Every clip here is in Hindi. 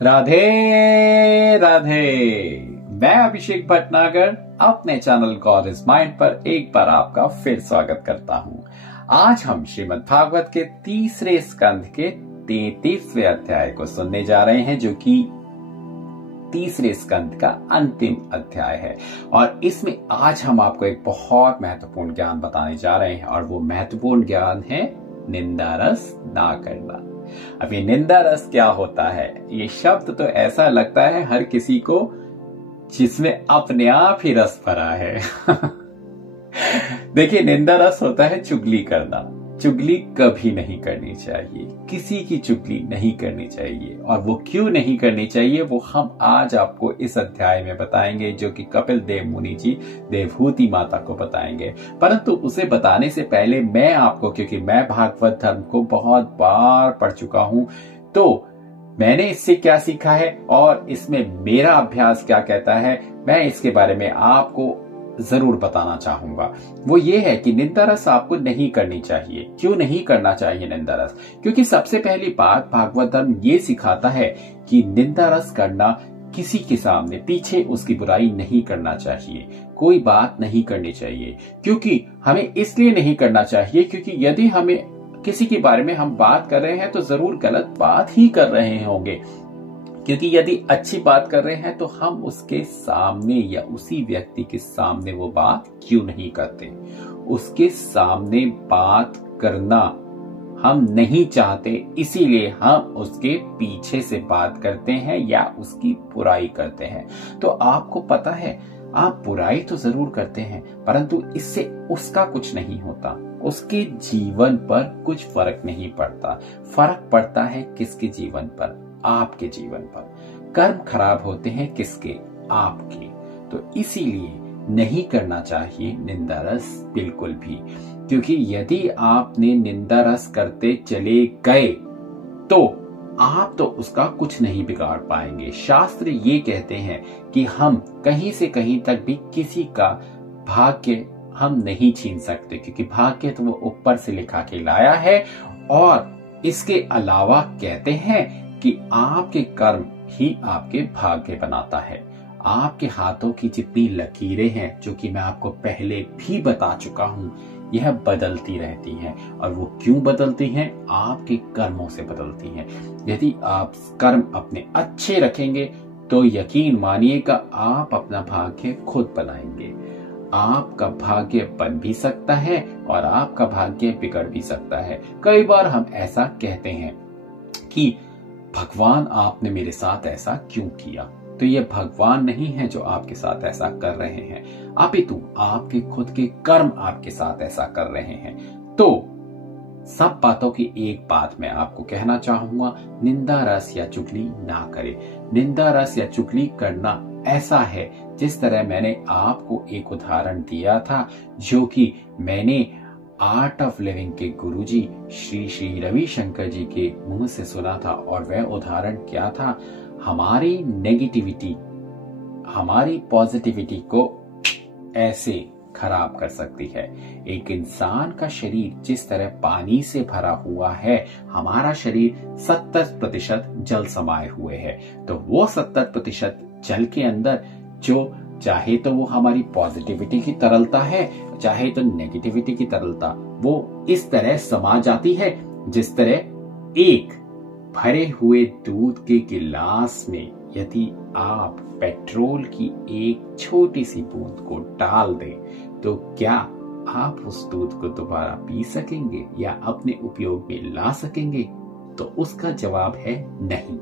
राधे राधे। मैं अभिषेक भटनागर अपने चैनल गॉड इज माइंड पर एक बार आपका फिर स्वागत करता हूं। आज हम श्रीमद् भागवत के तीसरे स्कंध के 33वें अध्याय को सुनने जा रहे हैं, जो कि तीसरे स्कंध का अंतिम अध्याय है। और इसमें आज हम आपको एक बहुत महत्वपूर्ण ज्ञान बताने जा रहे हैं, और वो महत्वपूर्ण ज्ञान है निंदा रस ना करना। अब ये निंदा रस क्या होता है? ये शब्द तो ऐसा लगता है हर किसी को जिसमें अपने आप ही रस भरा है। देखिए, निंदा रस होता है चुगली करना। चुगली कभी नहीं करनी चाहिए, किसी की चुगली नहीं करनी चाहिए। और वो क्यों नहीं करनी चाहिए वो हम आज आपको इस अध्याय में बताएंगे, जो कि कपिल देव मुनि जी देवहूति माता को बताएंगे। परंतु उसे बताने से पहले मैं आपको, क्योंकि मैं भागवत धर्म को बहुत बार पढ़ चुका हूं, तो मैंने इससे क्या सीखा है और इसमें मेरा अभ्यास क्या कहता है, मैं इसके बारे में आपको जरूर बताना चाहूंगा। वो ये है कि निंदा रस आपको नहीं करनी चाहिए। क्यों नहीं करना चाहिए निंदा रस? क्योंकि सबसे पहली बात भागवत धर्म ये सिखाता है कि निंदा रस करना, किसी के सामने पीछे उसकी बुराई नहीं करना चाहिए, कोई बात नहीं करनी चाहिए। क्योंकि हमें इसलिए नहीं करना चाहिए क्योंकि यदि हमें किसी के बारे में हम बात कर रहे हैं तो जरूर गलत बात ही कर रहे होंगे। क्योंकि यदि अच्छी बात कर रहे हैं तो हम उसके सामने या उसी व्यक्ति के सामने वो बात क्यों नहीं करते? उसके सामने बात करना हम नहीं चाहते, इसीलिए हम उसके पीछे से बात करते हैं या उसकी बुराई करते हैं। तो आपको पता है, आप बुराई तो जरूर करते हैं, परंतु इससे उसका कुछ नहीं होता, उसके जीवन पर कुछ फर्क नहीं पड़ता। फर्क पड़ता है किसके जीवन पर? आपके जीवन पर। कर्म खराब होते हैं किसके? आपके। तो इसीलिए नहीं करना चाहिए निंदा रस बिल्कुल भी। क्योंकि यदि आपने निंदा रस करते चले गए तो आप तो उसका कुछ नहीं बिगाड़ पाएंगे। शास्त्र ये कहते हैं कि हम कहीं से कहीं तक भी किसी का भाग्य हम नहीं छीन सकते, क्योंकि भाग्य तो वो ऊपर से लिखा के लाया है। और इसके अलावा कहते हैं कि आपके कर्म ही आपके भाग्य बनाता है। आपके हाथों की जितनी लकीरें हैं, जो कि मैं आपको पहले भी बता चुका हूं, यह बदलती रहती हैं। और वो क्यों बदलती हैं? आपके कर्मों से बदलती हैं। यदि आप कर्म अपने अच्छे रखेंगे तो यकीन मानिएगा आप अपना भाग्य खुद बनाएंगे। आपका भाग्य बन भी सकता है और आपका भाग्य बिगड़ भी सकता है। कई बार हम ऐसा कहते हैं कि भगवान आपने मेरे साथ ऐसा क्यों किया? तो ये भगवान नहीं है जो आपके साथ ऐसा कर रहे हैं, अपितु आपके खुद के कर्म आपके साथ ऐसा कर रहे हैं। तो सब बातों की एक बात मैं आपको कहना चाहूंगा, निंदा रस या चुगली ना करें। निंदा रस या चुगली करना ऐसा है जिस तरह मैंने आपको एक उदाहरण दिया था, जो कि मैंने आर्ट ऑफ लिविंग के गुरुजी श्री श्री रविशंकर जी के मुंह से सुना था। और वह उदाहरण क्या था? हमारी नेगेटिविटी हमारी पॉजिटिविटी को ऐसे खराब कर सकती है। एक इंसान का शरीर जिस तरह पानी से भरा हुआ है, हमारा शरीर 70% जल समाये हुए है। तो वो 70% जल के अंदर जो चाहे तो वो हमारी पॉजिटिविटी की तरलता है, चाहे तो नेगेटिविटी की तरलता, वो इस तरह समा जाती है जिस तरह एक भरे हुए दूध के गिलास में यदि आप पेट्रोल की एक छोटी सी बूंद को डाल दें तो क्या आप उस दूध को दोबारा पी सकेंगे या अपने उपयोग में ला सकेंगे? तो उसका जवाब है नहीं।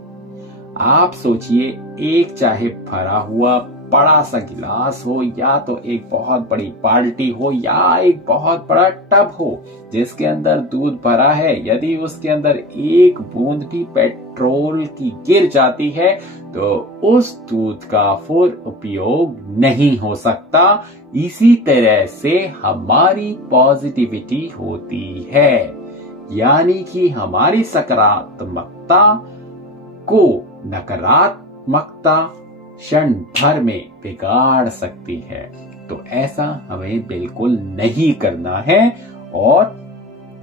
आप सोचिए, एक चाहे भरा हुआ बड़ा सा गिलास हो, या तो एक बहुत बड़ी बाल्टी हो, या एक बहुत बड़ा टब हो जिसके अंदर दूध भरा है, यदि उसके अंदर एक बूंद भी पेट्रोल की गिर जाती है तो उस दूध का फिर उपयोग नहीं हो सकता। इसी तरह से हमारी पॉजिटिविटी होती है, यानी कि हमारी सकारात्मकता को नकारात्मकता क्षण भर में बिगाड़ सकती है। तो ऐसा हमें बिल्कुल नहीं करना है। और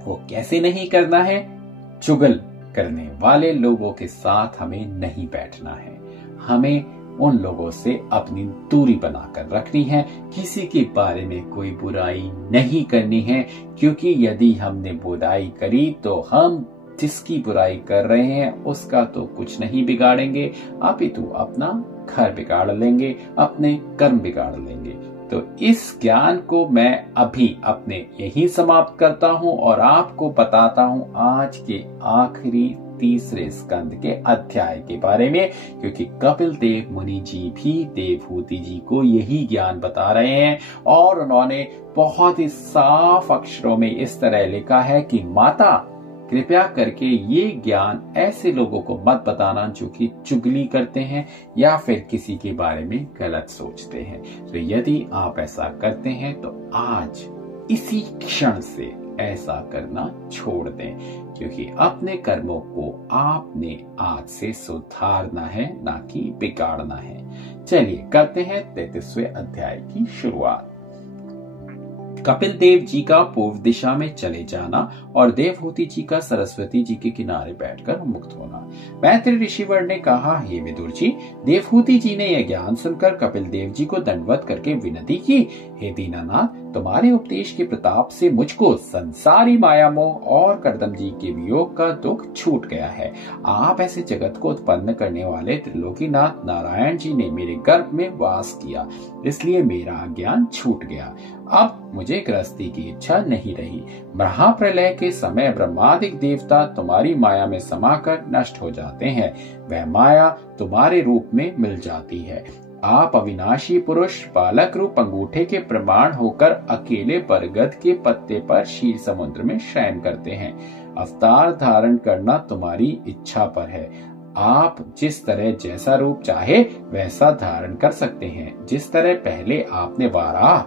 वो कैसे नहीं करना है? चुगल करने वाले लोगों के साथ हमें नहीं बैठना है। हमें उन लोगों से अपनी दूरी बनाकर रखनी है। किसी के बारे में कोई बुराई नहीं करनी है, क्योंकि यदि हमने बुराई करी तो हम जिसकी बुराई कर रहे हैं उसका तो कुछ नहीं बिगाड़ेंगे, अपितु अपना घर बिगाड़ लेंगे, अपने कर्म बिगाड़ लेंगे। तो इस ज्ञान को मैं अभी अपने यही समाप्त करता हूं और आपको बताता हूं आज के आखिरी तीसरे स्कंद के अध्याय के बारे में, क्योंकि कपिल देव मुनि जी भी देवहूति जी को यही ज्ञान बता रहे हैं और उन्होंने बहुत ही साफ अक्षरों में इस तरह लिखा है कि माता कृपया करके ये ज्ञान ऐसे लोगों को मत बताना जो कि चुगली करते हैं या फिर किसी के बारे में गलत सोचते हैं। तो यदि आप ऐसा करते हैं तो आज इसी क्षण से ऐसा करना छोड़ दें, क्योंकि अपने कर्मों को आपने आज से सुधारना है, ना कि बिगाड़ना है। चलिए करते हैं 33वें अध्याय की शुरुआत। कपिल देव जी का पूर्व दिशा में चले जाना और देवहूति जी का सरस्वती जी के किनारे बैठकर मुक्त होना। मैत्री ऋषिवर ने कहा, हे विदुर जी, देवहूति जी ने यह ज्ञान सुनकर कपिल देव जी को दंडवत करके विनती की, हे दीनानाथ, तुम्हारे उपदेश के प्रताप से मुझको संसारी माया मोह और कर्दम जी के वियोग का दुख छूट गया है। आप ऐसे जगत को उत्पन्न करने वाले त्रिलोकीनाथ नारायण जी ने मेरे गर्भ में वास किया, इसलिए मेरा अज्ञान छूट गया। अब मुझे गृहस्थी की इच्छा नहीं रही। महाप्रलय के समय ब्रह्मादिक देवता तुम्हारी माया में समाकर नष्ट हो जाते हैं, वह माया तुम्हारे रूप में मिल जाती है। आप अविनाशी पुरुष बालक रूप अंगूठे के प्रमाण होकर अकेले बरगद के पत्ते पर क्षीर समुद्र में शयन करते हैं। अवतार धारण करना तुम्हारी इच्छा पर है। आप जिस तरह जैसा रूप चाहे वैसा धारण कर सकते हैं। जिस तरह पहले आपने वाराह,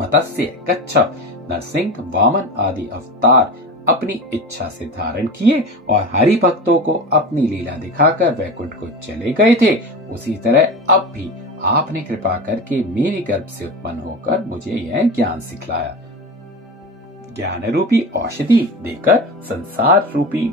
मत्स्य, कच्छप, नरसिंह, वामन आदि अवतार अपनी इच्छा से धारण किए और हरि भक्तों को अपनी लीला दिखाकर वैकुंठ को चले गए थे, उसी तरह अब भी आपने कृपा करके मेरे गर्भ से उत्पन्न होकर मुझे यह ज्ञान सिखलाया। ज्ञान रूपी औषधि देकर संसार रूपी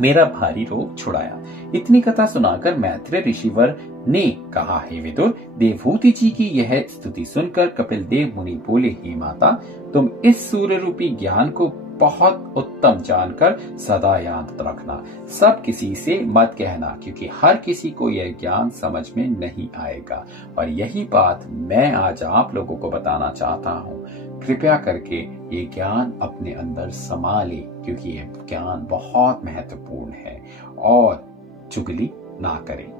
मेरा भारी रोग छुड़ाया। इतनी कथा सुनाकर मैत्रेय ऋषिवर ने कहा, हे विदुर, देवहूति जी की यह स्तुति सुनकर कपिल देव मुनि बोले, हे माता, तुम इस सूर्य रूपी ज्ञान को बहुत उत्तम जानकर सदा याद रखना। सब किसी से मत कहना, क्योंकि हर किसी को यह ज्ञान समझ में नहीं आएगा। और यही बात मैं आज आप लोगों को बताना चाहता हूँ। कृपया करके ये ज्ञान अपने अंदर समा ले, क्योंकि यह ज्ञान बहुत महत्वपूर्ण है। और चुगली ना करें।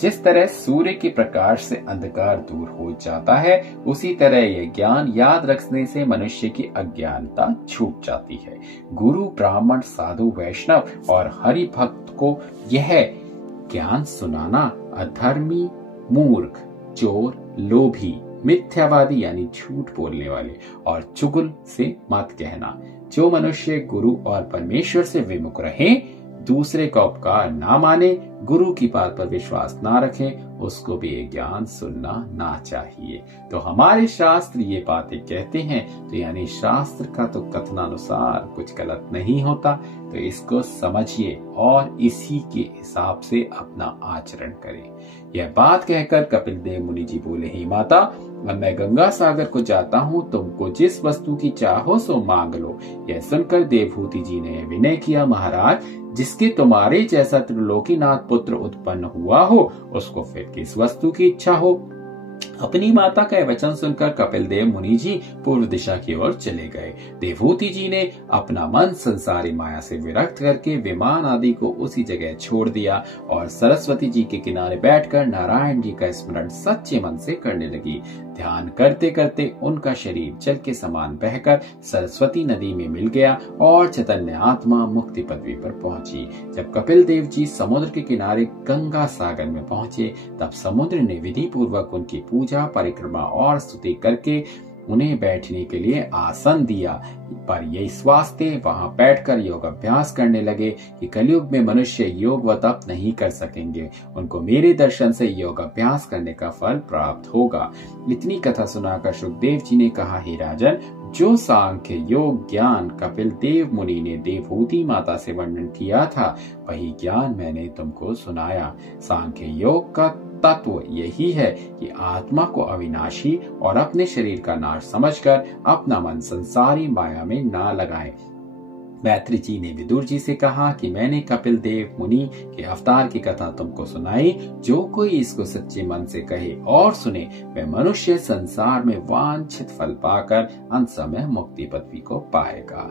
जिस तरह सूर्य के प्रकाश से अंधकार दूर हो जाता है, उसी तरह यह ज्ञान याद रखने से मनुष्य की अज्ञानता छूट जाती है। गुरु, ब्राह्मण, साधु, वैष्णव और हरि भक्त को यह ज्ञान सुनाना अधर्मी, मूर्ख, चोर, लोभी, मिथ्यावादी यानी झूठ बोलने वाले और चुगल से मत कहना। जो मनुष्य गुरु और परमेश्वर से विमुख रहे, दूसरे का उपकार ना माने, गुरु की बात पर विश्वास ना रखें, उसको भी ये ज्ञान सुनना ना चाहिए। तो हमारे शास्त्र ये बातें कहते हैं, तो यानी शास्त्र का तो कथनानुसार कुछ गलत नहीं होता। तो इसको समझिए और इसी के हिसाब से अपना आचरण करें। यह बात कहकर कपिल देव मुनि जी बोले, हे माता, अब मैं गंगा सागर को जाता हूँ, तुमको जिस वस्तु की चाहो सो मांग लो। यह सुनकर देवहूति जी ने विनय किया, महाराज, जिसके तुम्हारे जैसा त्रिलोकीनाथ पुत्र उत्पन्न हुआ हो, उसको फिर किस वस्तु की इच्छा हो। अपनी माता का वचन सुनकर कपिल देव मुनि जी पूर्व दिशा की ओर चले गए। देवहूति जी ने अपना मन संसारी माया से विरक्त करके विमान आदि को उसी जगह छोड़ दिया और सरस्वती जी के किनारे बैठकर नारायण जी का स्मरण सच्चे मन से करने लगी। ध्यान करते करते उनका शरीर जल के समान बहकर सरस्वती नदी में मिल गया और चैतन्य आत्मा मुक्ति पदवी पर पहुंची। जब कपिल देव जी समुद्र के किनारे गंगा सागर में पहुंचे, तब समुद्र ने विधि पूर्वक उनकी पूजा, परिक्रमा और स्तुति करके उन्हें बैठने के लिए आसन दिया। पर ये इस वास्ते वहां बैठकर योग अभ्यास करने लगे कि कलयुग में मनुष्य योग व तप नहीं कर सकेंगे। उनको मेरे दर्शन से योग अभ्यास करने का फल प्राप्त होगा। इतनी कथा सुनाकर सुखदेव जी ने कहा, हे राजन, जो सांख्य योग ज्ञान कपिल देव मुनि ने देवहूति माता से वर्णन किया था, वही ज्ञान मैंने तुमको सुनाया। सांख्य योग का तत्व यही है कि आत्मा को अविनाशी और अपने शरीर का नाश समझकर अपना मन संसारी माया में ना लगाएं। मैत्री जी ने विदुर जी से कहा कि मैंने कपिल देव मुनि के अवतार की कथा तुमको सुनाई। जो कोई इसको सच्चे मन से कहे और सुने, वह मनुष्य संसार में वांछित फल पाकर अंत समय मुक्ति पदवी को पाएगा।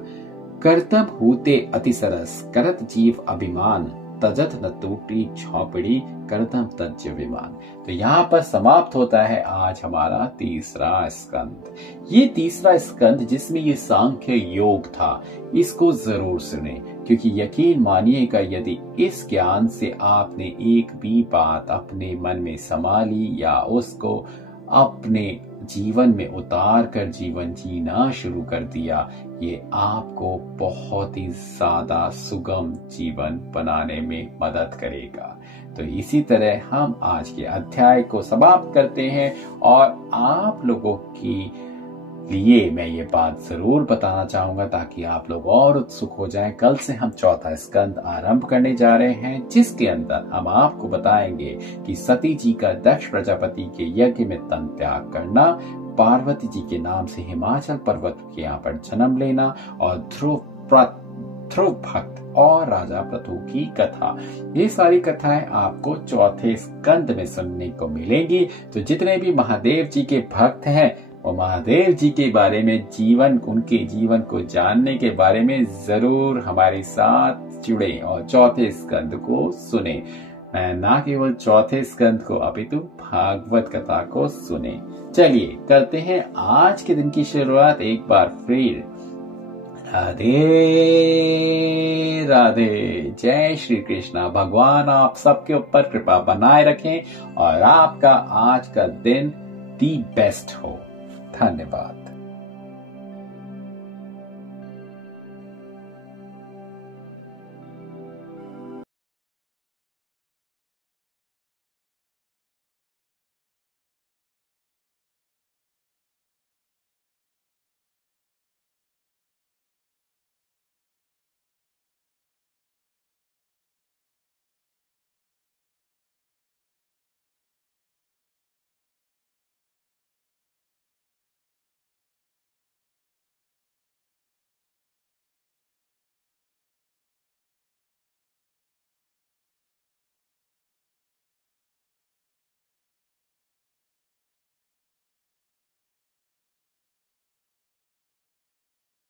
कर्तव्य होते अति सरस, करत जीव अभिमान, तजत न टूटी झोपड़ी, कर्तव्य तज्ज विमान। तो यहाँ पर समाप्त होता है आज हमारा तीसरा स्कंद। ये तीसरा स्कंद जिसमें ये सांख्य योग था, इसको जरूर सुने, क्योंकि यकीन मानिएगा यदि इस ज्ञान से आपने एक भी बात अपने मन में समा ली या उसको अपने जीवन में उतार कर जीवन जीना शुरू कर दिया, ये आपको बहुत ही ज्यादा सुगम जीवन बनाने में मदद करेगा। तो इसी तरह हम आज के अध्याय को समाप्त करते हैं और आप लोगों की लिए मैं ये बात जरूर बताना चाहूंगा ताकि आप लोग और उत्सुक हो जाएं। कल से हम चौथा स्कंद आरंभ करने जा रहे हैं, जिसके अंदर हम आपको बताएंगे कि सती जी का दक्ष प्रजापति के यज्ञ में तन त्याग करना, पार्वती जी के नाम से हिमाचल पर्वत के यहाँ पर जन्म लेना और ध्रुव भक्त और राजा पृथु की कथा। ये सारी कथाएं आपको चौथे स्कंद में सुनने को मिलेंगी। तो जितने भी महादेव जी के भक्त हैं वो महादेव जी के बारे में उनके जीवन को जानने के बारे में जरूर हमारे साथ जुड़े और चौथे स्कंद को सुने। ना केवल चौथे स्कंद को अपितु भागवत कथा को सुने। चलिए करते हैं आज के दिन की शुरुआत एक बार फिर। राधे राधे, जय श्री कृष्णा। भगवान आप सबके ऊपर कृपा बनाए रखें और आपका आज का दिन दी बेस्ट हो। धन्यवाद।